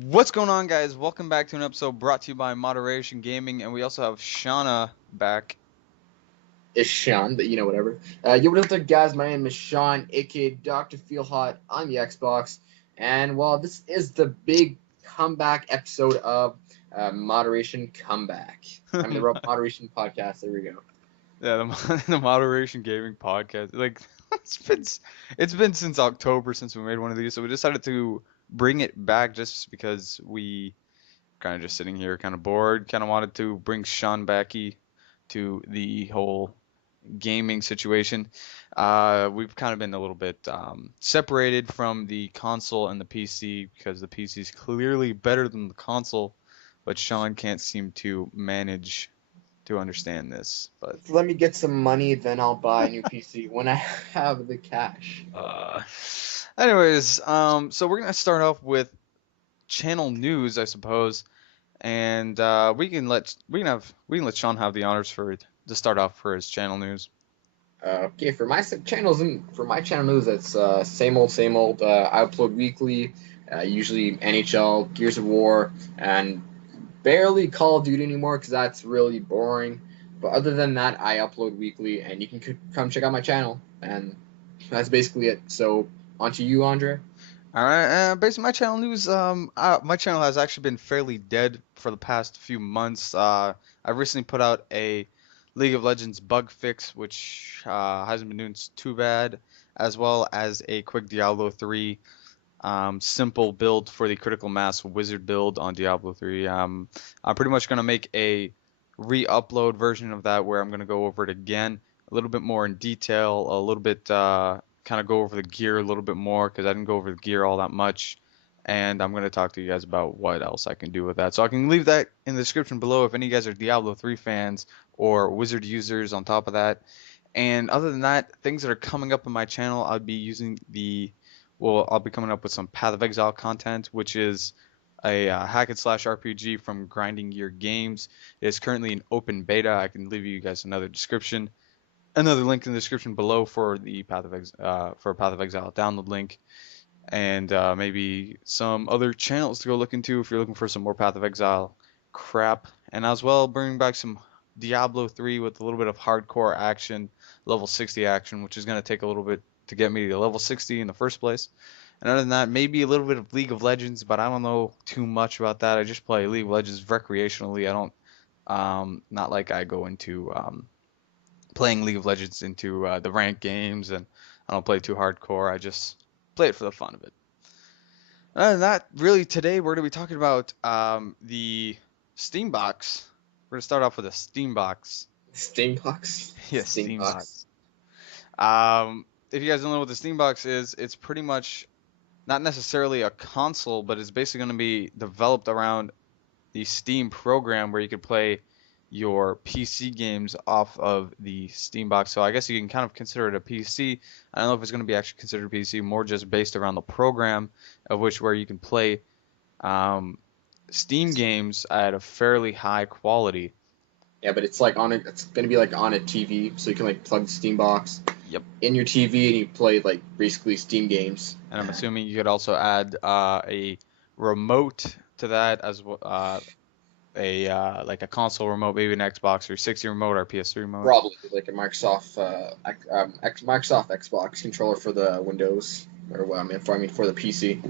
What's going on, guys? Welcome back to an episode brought to you by Moderation Gaming, and we also have Shauna back. It's Sean, but whatever. What up there, guys? My name is Sean, aka Dr. Feelhot on the Xbox, and this is the big comeback episode of Moderation Comeback. I mean, the Moderation Podcast. There we go. Yeah, the Moderation Gaming podcast. Like it's been it's been since October since we made one of these, so we decided to bring it back just because we kind of just sitting here, kind of bored, kind of wanted to bring Sean backy to the whole gaming situation. We've kind of been a little bit separated from the console and the PC because the PC is clearly better than the console, but Sean can't seem to manage to understand this. But Let me get some money, then I'll buy a new PC when I have the cash. uh, anyways, so we're gonna start off with channel news, I suppose, and we can let Sean have the honors for to start off for his channel news. Okay, for my channels and for my channel news, it's same old, same old. I upload weekly, usually NHL, Gears of War, and barely Call of Duty anymore because that's really boring. But other than that, I upload weekly, and you can come check out my channel, and that's basically it. So on to you, Andre. All right, based on my channel news, my channel has actually been fairly dead for the past few months. I recently put out a League of Legends bug fix, which hasn't been doing too bad, as well as a quick Diablo 3 simple build for the critical mass wizard build on Diablo 3. I'm pretty much gonna make a re-upload version of that where I'm gonna go over it again, a little bit more in detail, a little bit kind of go over the gear a little bit more because I didn't go over the gear all that much. And I'm going to talk to you guys about what else I can do with that. So I can leave that in the description below if any of you guys are Diablo 3 fans or Wizard users on top of that. And other than that, things that are coming up on my channel, I'll be coming up with some Path of Exile content, which is a hack and slash RPG from Grinding Gear Games. It is currently in open beta. I can leave you guys another link in the description below for the Path of Exile download link, and maybe some other channels to go look into if you're looking for some more Path of Exile crap, and as well bringing back some Diablo 3 with a little bit of hardcore action, level 60 action, which is going to take a little bit to get me to level 60 in the first place. And other than that, maybe a little bit of League of Legends, but I don't know too much about that. I just play League of Legends recreationally. I don't, not like I go into playing League of Legends into the ranked games, and I don't play too hardcore. I just play it for the fun of it. Other than that, really today we're going to be talking about the Steam Box. We're going to start off with a Steam Box. Steambox. Yes, Steam Steambox. Box. If you guys don't know what the Steam Box is, it's pretty much not necessarily a console, but it's basically going to be developed around the Steam program where you could play your PC games off of the Steam box. So I guess you can kind of consider it a PC. I don't know if it's going to be actually considered a PC, more just based around the program of which where you can play um, Steam games at a fairly high quality. Yeah, but it's like it's gonna be like on a TV, so you can like plug the Steam box Yep. in your TV and you play like basically Steam games. And I'm assuming you could also add a remote to that as well, like a console remote, maybe an Xbox 360 remote or PS3 remote. Probably like a Microsoft Microsoft Xbox controller for the Windows, or well, for the PC.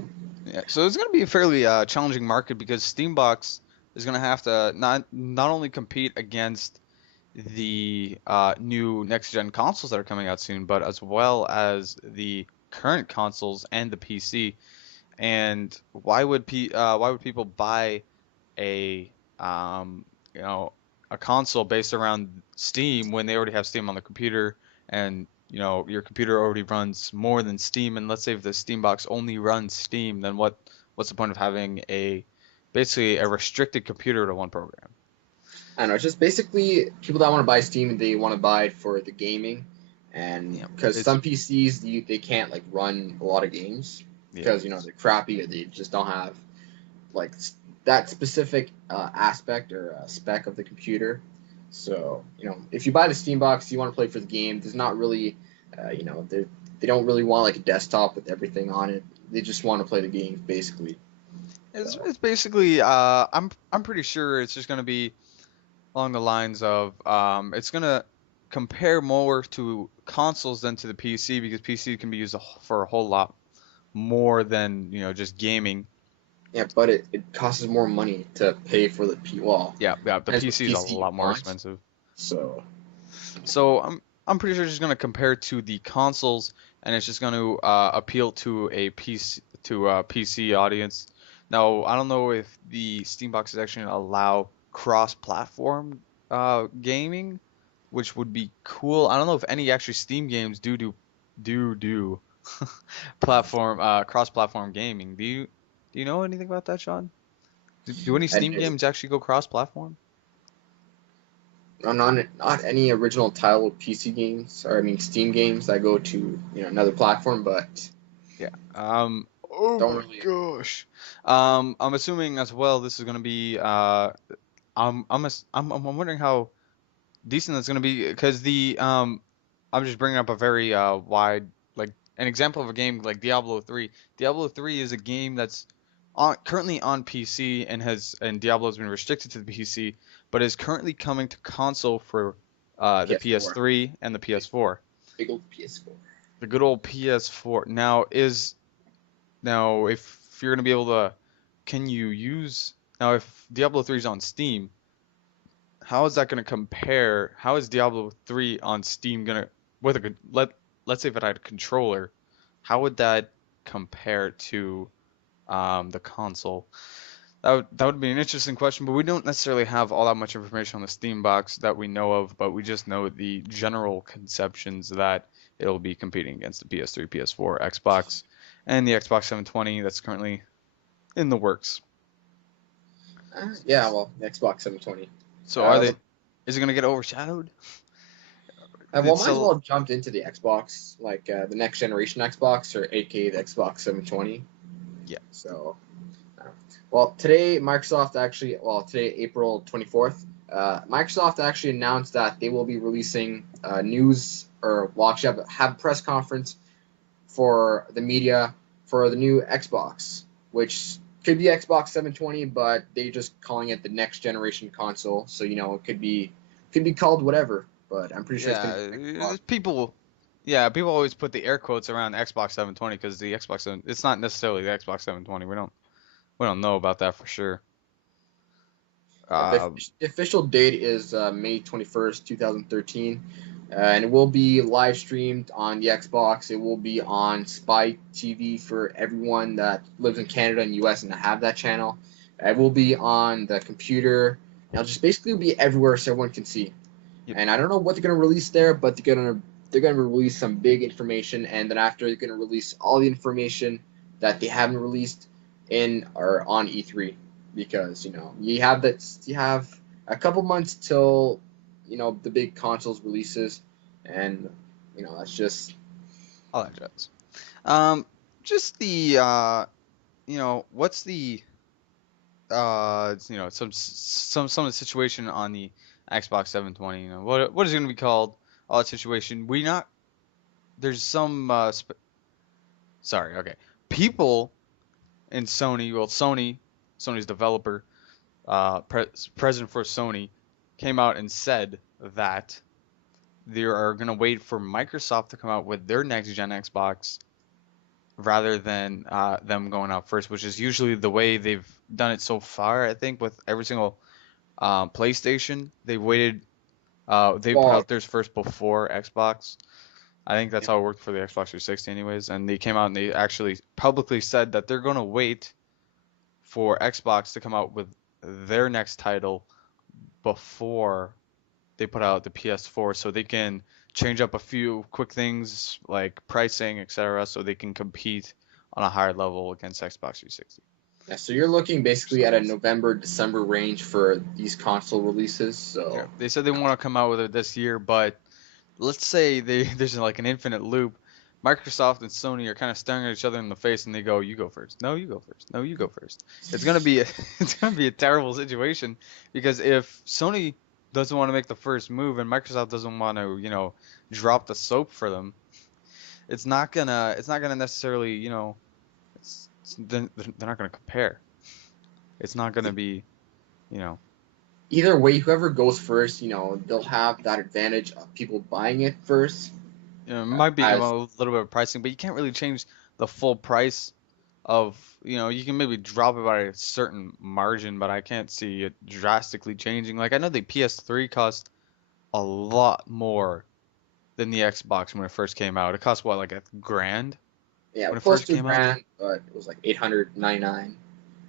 Yeah, so it's going to be a fairly challenging market because Steambox is going to have to not only compete against the new next gen consoles that are coming out soon, but as well as the current consoles and the PC. And why would people buy a um, you know a console based around Steam when they already have Steam on the computer, and your computer already runs more than Steam? And let's say if the Steam box only runs Steam, then what's the point of having a basically a restricted computer to one program? I don't know. It's just basically people that want to buy Steam, they want to buy it for the gaming, and Yeah, because it's some PCs they can't like run a lot of games yeah. because they're crappy or they just don't have like that specific aspect or spec of the computer. So if you buy the Steam box, you want to play for the game. There's not really, they don't really want like a desktop with everything on it. They just want to play the games basically. So It's basically I'm pretty sure it's just gonna be along the lines of it's gonna compare more to consoles than to the PC because PC can be used for a whole lot more than just gaming. yeah, but it costs more money to pay for the P. Well, Yeah, yeah, the depends what PC is a PC you lot more want. expensive. So So I'm pretty sure it's just gonna compare to the consoles, and it's just going to appeal to a PC audience. Now I don't know if the Steam box is actually gonna allow cross-platform gaming, which would be cool. I don't know if any actually Steam games do platform cross-platform gaming. Do you know anything about that, Sean? Do any I Steam do. games actually go cross-platform? Not any original title PC games, or I mean Steam games that go to another platform, but Yeah. Oh don't my really. gosh. I'm assuming as well this is gonna be. I'm wondering how decent that's gonna be because I'm just bringing up a very wide like an example of a game like Diablo 3. Diablo 3 is a game that's currently on PC and Diablo has been restricted to the PC, but is currently coming to console for the PS4, PS3 and the big, PS4. big old PS4. The good old PS4. Now, if you're gonna be able to, can you use now if Diablo 3 is on Steam, how is that gonna compare? How is Diablo 3 on Steam gonna with a let's say if it had a controller, how would that compare to the console? That would be an interesting question, but we don't necessarily have all that much information on the Steam box that we know of, but we just know the general conceptions that it'll be competing against the PS3, PS4, Xbox, and the Xbox 720 that's currently in the works. Yeah, well, Xbox 720. So are Uh, they? Is it gonna get overshadowed? well, It's might as so well jumped into the Xbox, like the next generation Xbox, or aka the Xbox 720. yeah. So, uh, well, today Microsoft actually, well, today April 24th, Microsoft actually announced that they will be releasing news, or well, actually have a press conference for the media for the new Xbox, which could be Xbox 720, but they just calling it the next generation console. So it could be called whatever, but I'm pretty sure it's Yeah, gonna be Xbox. people always put the air quotes around Xbox 720 because the Xbox 7, it's not necessarily the Xbox 720. We don't know about that for sure. The Uh, official date is May 21st, 2013. And it will be live streamed on the Xbox. It will be on Spy TV for everyone that lives in Canada and US and have that channel. It will be on the computer. It'll just basically be everywhere so everyone can see. yep. And I don't know what they're gonna release there, but they're gonna release some big information, and then after they're gonna release all the information that they haven't released in or on E3, because you have a couple months till the big consoles releases, and that's just All that jazz. Um, just the what's the some of the situation on the Xbox 720. What is it going to be called? All that situation. We not there's some sorry, okay. People in Sony, well Sony's developer, president for Sony came out and said that they are going to wait for Microsoft to come out with their next gen Xbox rather than them going out first, which is usually the way they've done it so far. I think with every single PlayStation, they put well, out theirs first before Xbox. I think that's how it worked for the Xbox 360, anyways. And they came out and they actually publicly said that they're gonna wait for Xbox to come out with their next title before they put out the PS4, so they can change up a few quick things like pricing, etc., so they can compete on a higher level against Xbox 360. yeah, so you're looking basically at a November December range for these console releases. Yeah, So they said they want to come out with it this year, but let's say there's like an infinite loop. Microsoft and Sony are kind of staring at each other in the face, and they go, "You go first. No, you go first. No, you go first." It's gonna be it's gonna be a terrible situation because if Sony doesn't want to make the first move and Microsoft doesn't want to, drop the soap for them, it's not gonna necessarily, they're not gonna compare. It's not gonna be, you know, Either way, whoever goes first, they'll have that advantage of people buying it first. it might be As a little bit of pricing, but you can't really change the full price of, you can maybe drop it by a certain margin, but I can't see it drastically changing. Like I know the PS3 cost a lot more than the Xbox when it first came out. It cost what, like a grand yeah, when it close first to a came out? grand, but it was like 899,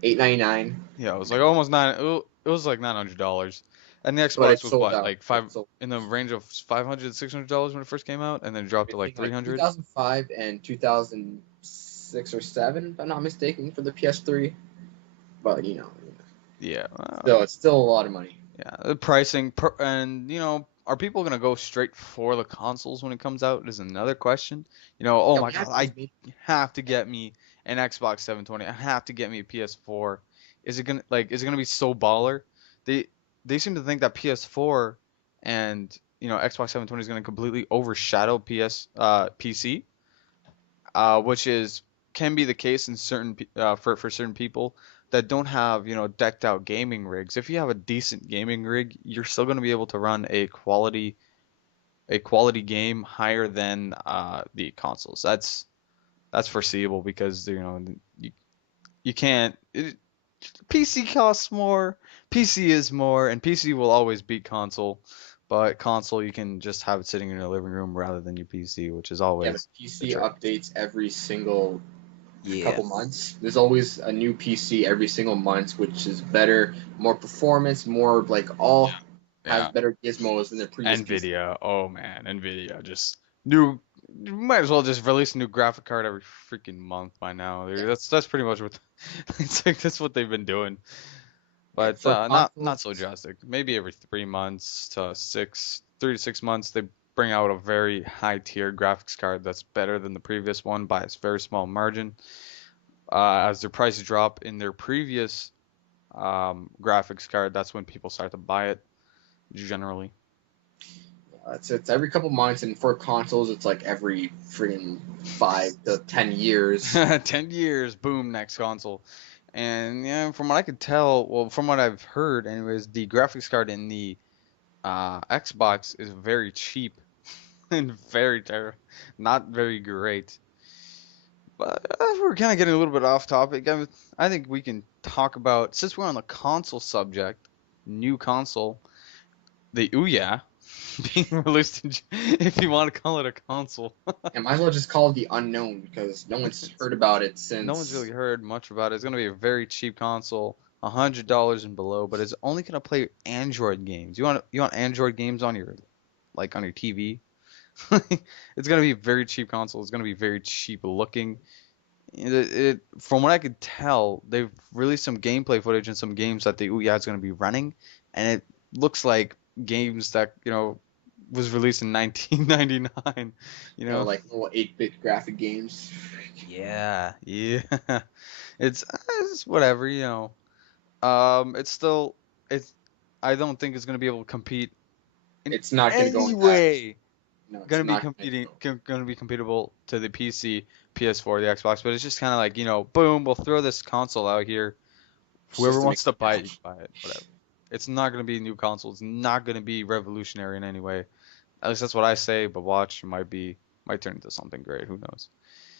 899. Yeah, it was like almost nine. It was like $900, and the But Xbox it's was sold what, out. like It's five sold in the range of $500 $600 when it first came out, and then dropped to like between like 300. 2005 and 2006 or 7, if I'm not mistaken, for the PS3. But Yeah, still, it's still a lot of money. yeah. The pricing and are people gonna go straight for the consoles when it comes out is another question. Oh Yeah, my we God, have those I have to get me an Xbox 720. I have to get me a PS4. Is it gonna be so baller? They they seem to think that PS4 and Xbox 720 is gonna completely overshadow PC, which is can be the case in for certain people that don't have decked out gaming rigs. If you have a decent gaming rig, you're still going to be able to run a quality game higher than the consoles. That's foreseeable because you can't. PC costs more. PC is more, and PC will always beat console. But console, you can just have it sitting in your living room rather than your PC, which is Yeah, but always the PC trick. updates every single Yeah. couple months. There's always a new PC every single month, which is better, more performance, more like all has Yeah. better gizmos than the previous PC. Nvidia, oh man, Nvidia just new. You might as well just release a new graphic card every freaking month by now. Yeah, That's pretty much what it's like. That's what they've been doing, yeah. but For not consoles, so drastic. Maybe every 3 months to 3 to 6 months, they bring out a very high tier graphics card that's better than the previous one by a very small margin. As their prices drop in their previous graphics card, that's when people start to buy it generally. it's every couple months, and for consoles, it's like every freaking 5 to 10 years. 10 years, boom, next console. And yeah, from what I could tell, well, from what I've heard, anyways, the graphics card in the Xbox is very cheap and very terrible, not very great. But we're kind of getting a little bit off topic. I think we can talk about, since we're on the console subject, new console, the Ouya, being released if you want to call it a console. And might as well just call it the unknown because no one's heard about it No one's really since. heard much about it. It's gonna be a very cheap console, $100 and below, but it's only gonna play Android games. You want Android games on your TV? It's gonna be a very cheap console. It's gonna be very cheap looking. From what I could tell, they've released some gameplay footage and some games that the Ouya is gonna be running, and it looks like games that was released in 1999. You know? Like little 8-bit graphic games. Yeah, yeah. It's whatever. It's still it's I don't think it's gonna be able to compete in It's not going to go any in that. way. No, it's Gonna be not going to competing go. gonna be compatible to the PC, PS4, the Xbox, but it's just kind of like, boom, we'll throw this console out here. Whoever Just to make wants to buy it, you cash. can buy it, whatever. It's not gonna be a new console. It's not gonna be revolutionary in any way. At least that's what I say, but watch, it might turn into something great. Who knows?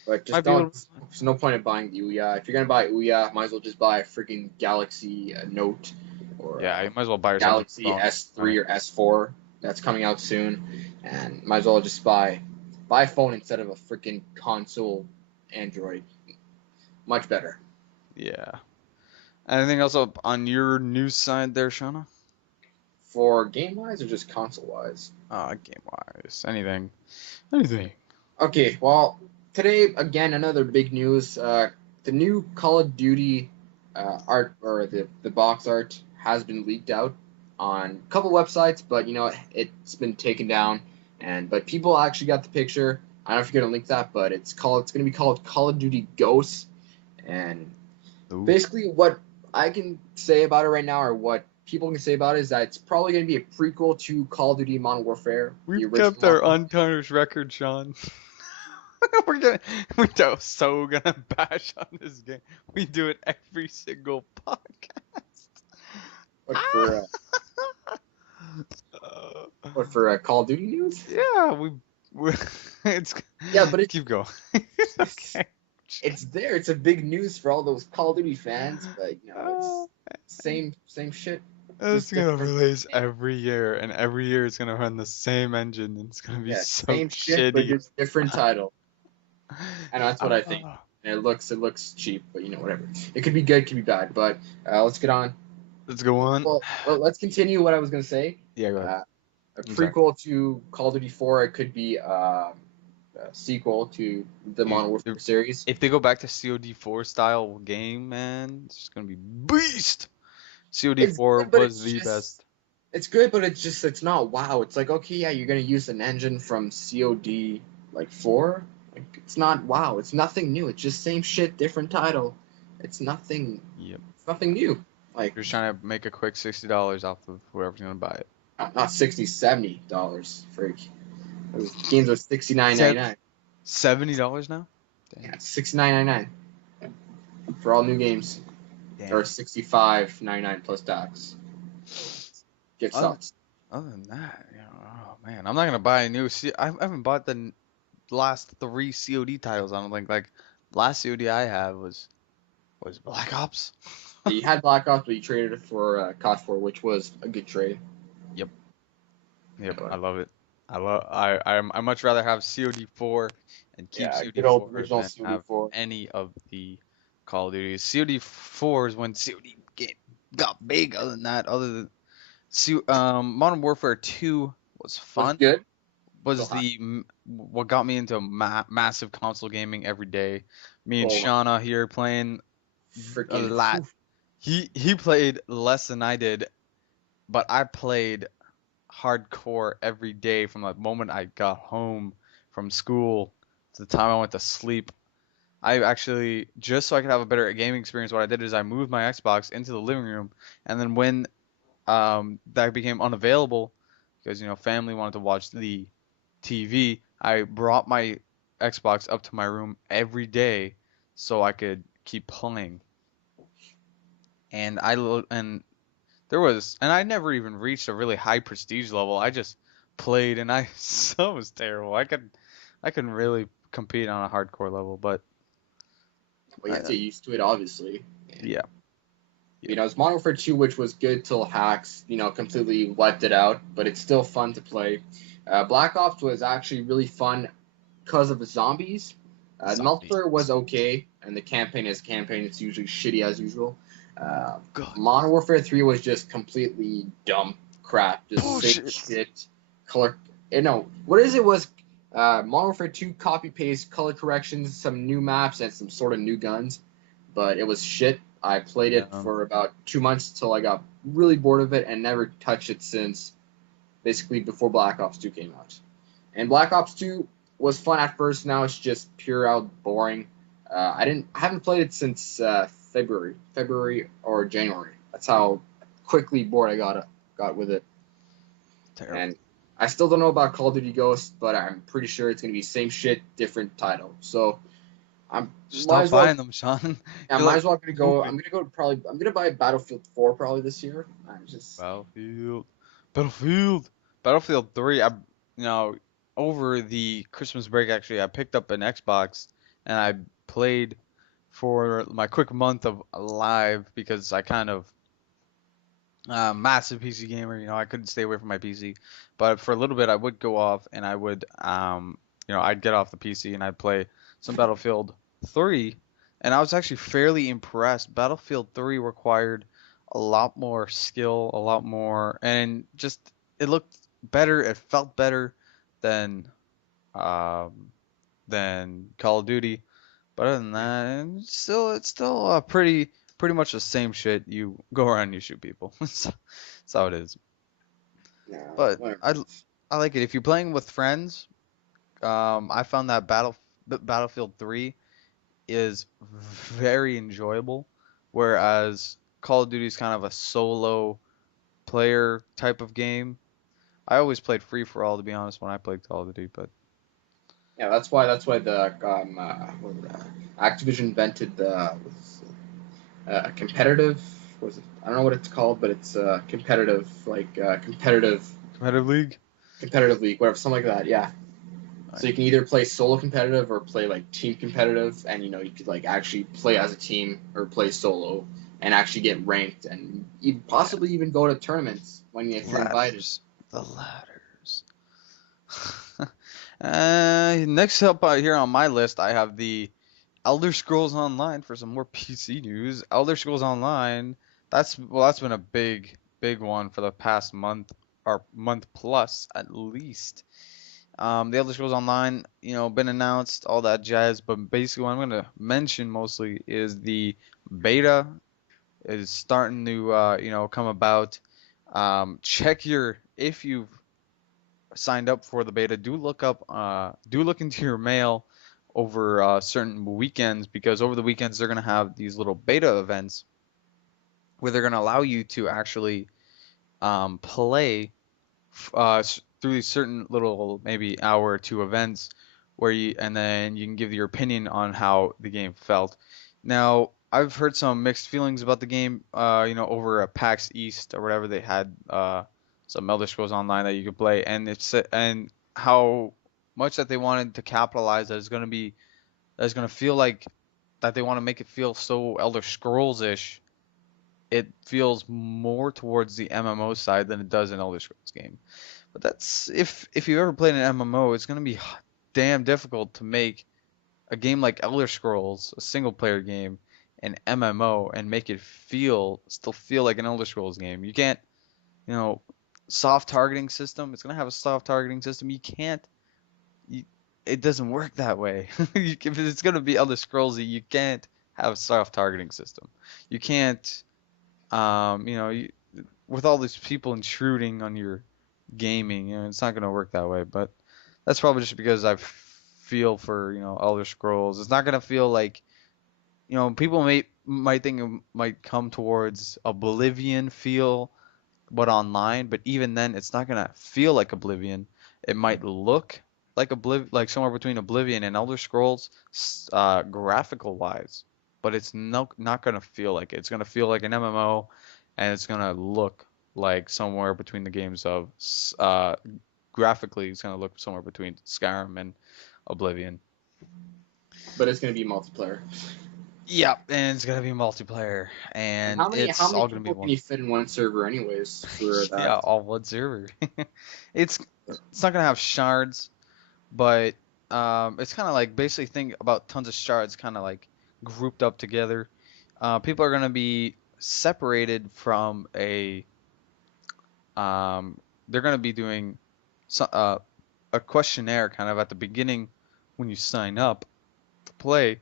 But just Might be a don't. little. There's no point in buying the Ouya. If you're gonna buy Ouya, might as well just buy a freaking Galaxy Note or Yeah, you might as well buy yourself a new Galaxy phone. S3 or S4 that's coming out soon, and might as well just buy a phone instead of a freaking console Android. Much better. Yeah. Anything else up on your news side there, Shauna? For game wise or just console wise? Game wise, anything, anything. Okay, well, today again another big news. The new Call of Duty art or the box art has been leaked out on a couple websites, but it's been taken down. But people actually got the picture. I don't know if you're gonna link that, but it's gonna be called Call of Duty Ghosts. And Ooh. basically, what I can say about it right now, or what people can say about it, is that it's probably gonna be a prequel to Call of Duty Modern Warfare, the We've original kept Modern our untarnished record, Sean. we're gonna, we're so gonna bash on this game. We do it every single podcast. What for Uh, what for Call of Duty news? yeah, we it's Yeah, but keep going. it's Okay. it's there. It's a big news for all those Call of Duty fans, but it's Oh, same shit, it's just gonna different. release every year, and every year it's gonna run the same engine, and it's gonna be Yeah, so same shit, but shitty. just different title. I know that's what I think. Oh, And it looks cheap, but whatever. It could be good, could be bad. But let's get on. let's go on. Well, let's continue what I was gonna say. Yeah, go ahead. Uh, a I'm sorry. prequel to Call of Duty 4. It could be a sequel to the Dude, Modern Warfare series. if they go back to COD 4 style game, man, it's just gonna be beast. COD It's 4 good, but was the best. it's good, but it's not wow. It's like okay, yeah, you're gonna use an engine from COD like 4. Like it's not wow. It's nothing new. It's just same shit, different title. It's nothing. Yep. It's nothing new. Like You're just trying to make a quick $60 off of whoever's gonna buy it. not 60, $70, freak. Those games are 69.99. $70 now? Yeah, Damn. it's 69.99 for all new games, or Damn. 65.99 plus tax. Get Other, sucks. other than that, oh man, I'm not gonna buy a new. I haven't bought the last three COD titles. I don't think. Like last COD I had was Black Ops. You had Black Ops, but you traded it for COD 4, which was a good trade. Yep. Yeah, Yep. I but love it. I much rather have COD 4 and keep yeah, COD good old 4 original than COD have 4. any of the Call of Duties. COD 4 is when COD got big. Other than that, other than Modern Warfare 2 was Was fun. good. Still Was hot. what got me into massive console gaming every day. Me and Oh my, Shauna here playing a freaking. lot. He played less than I did, but I played hardcore every day from the moment I got home from school to the time I went to sleep. I actually, just so I could have a better gaming experience, what I did is I moved my Xbox into the living room, and then when that became unavailable because family wanted to watch the TV, I brought my Xbox up to my room every day so I could keep playing. And I never even reached a really high prestige level. I just played and I so was terrible. I couldn't really compete on a hardcore level, but Well, you have to I, get used to it, obviously. And yeah, yeah, it's Modern Warfare 2, which was good till hacks, completely wiped it out, but it's still fun to play. Black Ops was actually really fun because of the zombies. The zombies. multiplayer was okay, and the campaign is campaign. It's usually shitty as usual. Uh, God, Modern Warfare 3 was just completely dumb crap, just same bullshit. shit. Color, no, what is it was Modern Warfare 2 copy paste, color corrections, some new maps, and some sort of new guns, but it was shit. I played Yeah, it for about 2 months till I got really bored of it and never touched it since basically before Black Ops 2 came out. And Black Ops 2 was fun at first. Now it's just pure out boring. I haven't played it since February or January. That's how quickly bored I got with it. terrible. And I still don't know about Call of Duty Ghosts, but I'm pretty sure it's gonna be same shit, different title. So I'm Just might stop as well. buying them, Sean. I You're might like as well gonna go. moving. I'm gonna buy Battlefield 4 probably this year. I'm just Battlefield, Battlefield, Battlefield 3. You know, over the Christmas break, actually, I picked up an Xbox and I played for my quick month of live because I kind of massive PC gamer. I couldn't stay away from my PC, but for a little bit, I would go off and I would, I'd get off the PC and I'd play some Battlefield 3, and I was actually fairly impressed. Battlefield 3 required a lot more skill, a lot more, and just it looked better, it felt better than um, than Call of Duty. But other than that, it's still pretty much the same shit. You go around and you shoot people. That's how it is. But whatever. I like it. If you're playing with friends, I found that Battlefield 3 is very enjoyable, whereas Call of Duty is kind of a solo player type of game. I always played free for all, to be honest, when I played Call of Duty. But Yeah, that's why the Activision invented the competitive. Was it I don't know what it's called, but it's competitive, like Competitive league. competitive league, whatever, something like that. Yeah. So Right. you can either play solo competitive or play like team competitive, and you could like actually play as a team or play solo and actually get ranked and Yeah. possibly even go to tournaments when if you're invited. Ladders. The ladders. Next up here on my list, I have the Elder Scrolls Online for some more PC news. Elder Scrolls Online, that's been a big one for the past month or month plus at least. The Elder Scrolls Online, been announced, all that jazz. But basically, what I'm gonna mention mostly is the beta is starting to, come about. Check your if you've signed up for the beta, do look into your mail over certain weekends because over the weekends they're gonna have these little beta events where they're gonna allow you to actually play through these certain little maybe hour or two events where and then you can give your opinion on how the game felt. Now, I've heard some mixed feelings about the game, over at PAX East or whatever they had some Elder Scrolls Online that you could play, and how much that they wanted to capitalize that it's gonna feel like that they want to make it feel so Elder Scrolls-ish. It feels more towards the MMO side than it does an Elder Scrolls game. But that's if you ever played an MMO, it's gonna be damn difficult to make a game like Elder Scrolls, a single player game, an MMO, and make it still feel like an Elder Scrolls game. You can't, you know, soft targeting system. It's gonna have a soft targeting system. You, it doesn't work that way. If it's gonna be Elder Scrollsy, you can't have a soft targeting system. You can't, um, you know, you, with all these people intruding on your gaming, it's not gonna work that way. But that's probably just because I feel for, Elder Scrolls. It's not gonna feel like, people might think it might come towards Oblivion feel, but online. But even then, it's not gonna feel like Oblivion. It might look like like somewhere between Oblivion and Elder Scrolls, graphical wise. But it's not gonna feel like it. It's gonna feel like an MMO, and it's gonna look like somewhere between the games of graphically, it's gonna look somewhere between Skyrim and Oblivion. But it's going to be multiplayer. Yep, and it's gonna be multiplayer, And and how it's many all gonna be people can one. you fit in one server anyways for that? Yeah, all one server. It's it's not gonna have shards, but it's kind of like basically think about tons of shards, kind of like grouped up together. People are gonna be separated from they're gonna be doing a questionnaire kind of at the beginning when you sign up to play,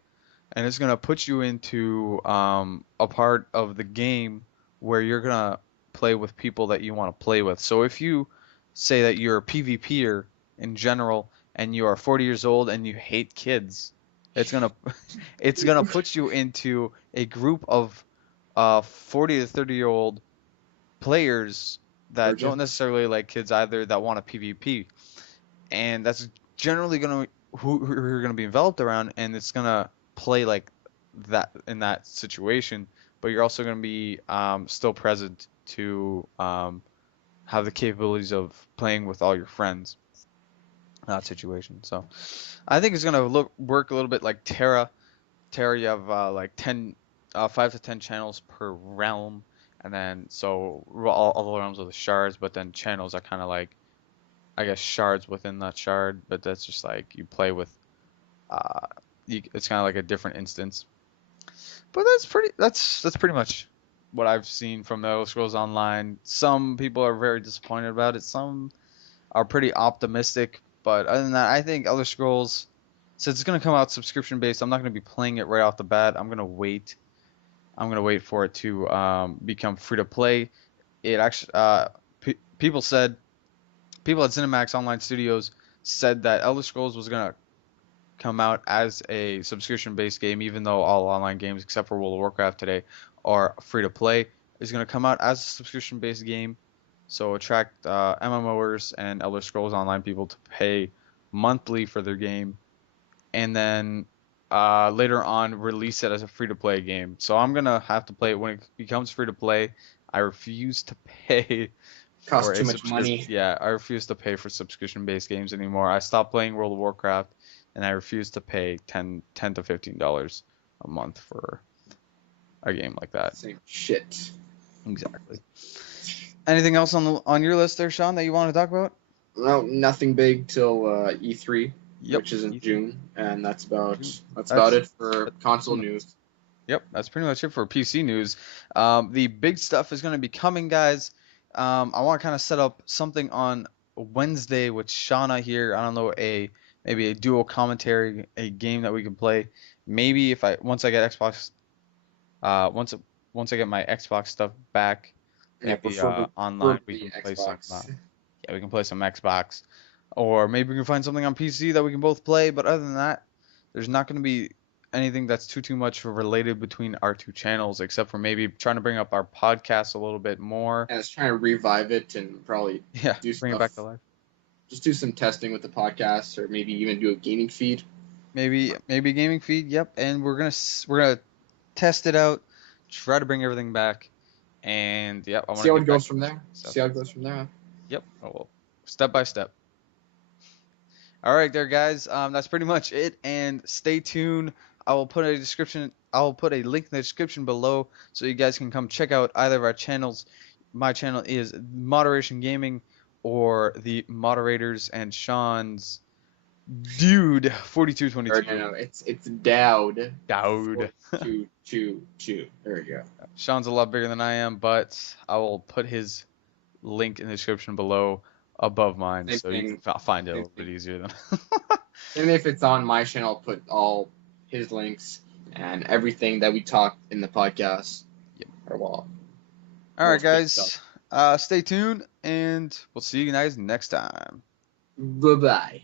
and it's gonna put you into a part of the game where you're gonna play with people that you want to play with. So if you say that you're a PvPer in general and you are 40 years old and you hate kids, it's gonna it's gonna put you into a group of 40 to 30-year-old players that don't Virgins? necessarily like kids either that want to PvP, and that's generally gonna who are gonna be enveloped around, and it's gonna play like that in that situation. But you're also gonna be still present to have the capabilities of playing with all your friends in that situation. So I think it's gonna work a little bit like Terra. Terra, you have like 5 to 10 channels per realm, and then so all the realms are the shards, but then channels are kind of like I guess shards within that shard, but that's just like you play with uh it's kind of like a different instance. But that's pretty much what I've seen from the Elder Scrolls Online. Some people are very disappointed about it. Some are pretty optimistic, but other than that, I think Elder Scrolls since it's going to come out subscription based, I'm not going to be playing it right off the bat. I'm going to wait. I'm going to wait for it to become free to play. It actually people said people at Cinemax Online Studios said that Elder Scrolls was gonna come out as a subscription-based game, even though all online games except for World of Warcraft today are free to play. Is gonna come out as a subscription-based game, so attract MMOers and Elder Scrolls Online people to pay monthly for their game, and then later on release it as a free-to-play game. So I'm gonna have to play it when it becomes free-to-play. I refuse to pay Costs for too a much subscription. money. Yeah, I refuse to pay for subscription-based games anymore. I stopped playing World of Warcraft, and I refuse to pay ten to $15 a month for a game like that. Same shit. Exactly. Anything else on your list there, Sean, that you want to talk about? No, nothing big till E3, Yep, which is in E3. June, and that's about June. it for That's console pretty much news. Yep, that's pretty much it for PC news. The big stuff is going to be coming, guys. I want to kind of set up something on Wednesday with Shauna here. I don't know, maybe a dual commentary, a game that we can play. Maybe if I once I get Xbox, once once I get my Xbox stuff back, Yeah, maybe preferably, online we preferably can play some. Xbox. Yeah, we can play some Xbox, or maybe we can find something on PC that we can both play. But other than that, there's not going to be anything that's too much related between our two channels, except for maybe trying to bring up our podcast a little bit more. And it's trying to revive it and probably Yeah, do bring it stuff. back to life. Just do some testing with the podcast, or maybe even do a gaming feed. Maybe gaming feed. Yep, and we're gonna test it out, try to bring everything back, and yep, I want See to how get it back goes to from this there. stuff. See how it goes from there. Yep, oh, well, step by step. All right, there, guys. That's pretty much it. And stay tuned. I will put a description. I will put a link in the description below so you guys can come check out either of our channels. My channel is Moderation Gaming or the Moderators and Sean's Dude Or 4222. no, it's Dowd Dowd. 4222. There we go. Sean's a lot bigger than I am, but I will put his link in the description below above mine Same so you thing. can find it a Same little bit thing. easier than. And if it's on my channel, I'll put all his links and everything that we talked in the podcast. Yep. Or well, All right, most big stuff. guys. Stay tuned, and we'll see you guys next time. Bye bye.